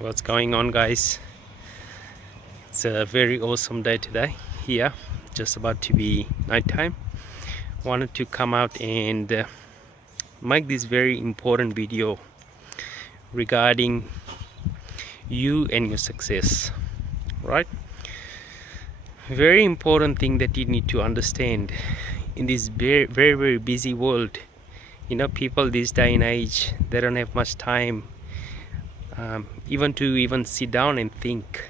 What's going on, guys? It's a very awesome day today here, just about to be nighttime. Wanted to come out and make this very important video regarding you and your success, right? Very important thing that you need to understand in this very busy world. People this day and age, they don't have much time even to sit down and think.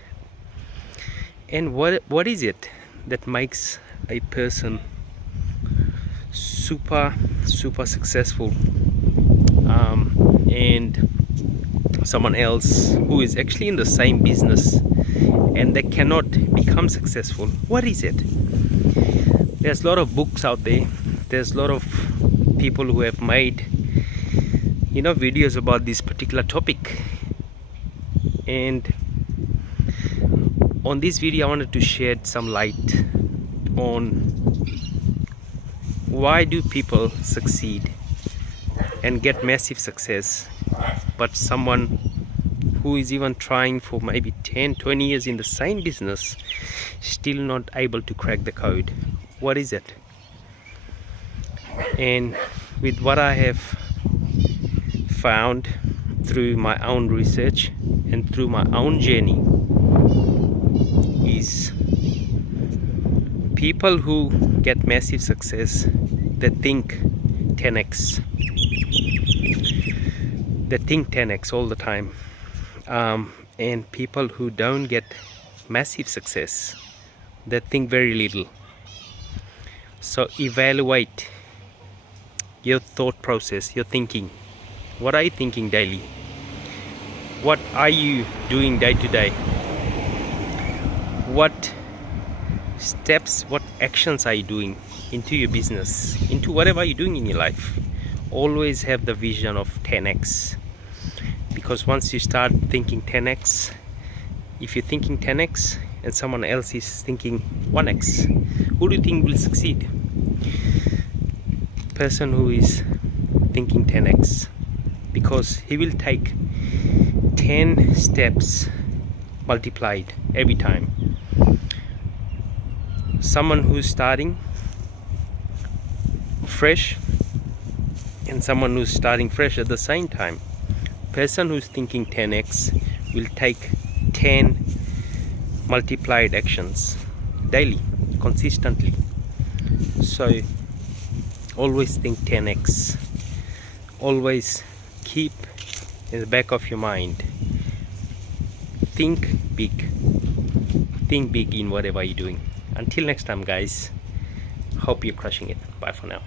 And what is it that makes a person super successful and someone else who is actually in the same business and they cannot become successful? What is it? There's a lot of books out there. There's a lot of people who have made videos about this particular topic, and on this video I wanted to shed some light on why do people succeed and get massive success, but someone who is even trying for maybe 10-20 years in the same business still not able to crack the code. What is it? And with what I have found through my own research and through my own journey is people who get massive success, they think 10x. They think 10x all the time. And people who don't get massive success, they think very little. So evaluate your thought process, your thinking. What are you thinking daily? What are you doing day to day? What steps, what actions are you doing into your business, into whatever you're doing in your life? Always have the vision of 10x, because once you start thinking 10x, if you're thinking 10x and someone else is thinking 1x, who do you think will succeed? Person who is thinking 10x, because he will take 10 steps multiplied every time. Someone who's starting fresh and someone who's starting fresh at the same time, person who's thinking 10x will take 10 multiplied actions daily, consistently. So always think 10x. Always keep in the back of your mind, think big in whatever you're doing. Until next time, guys, hope you're crushing it. Bye for now.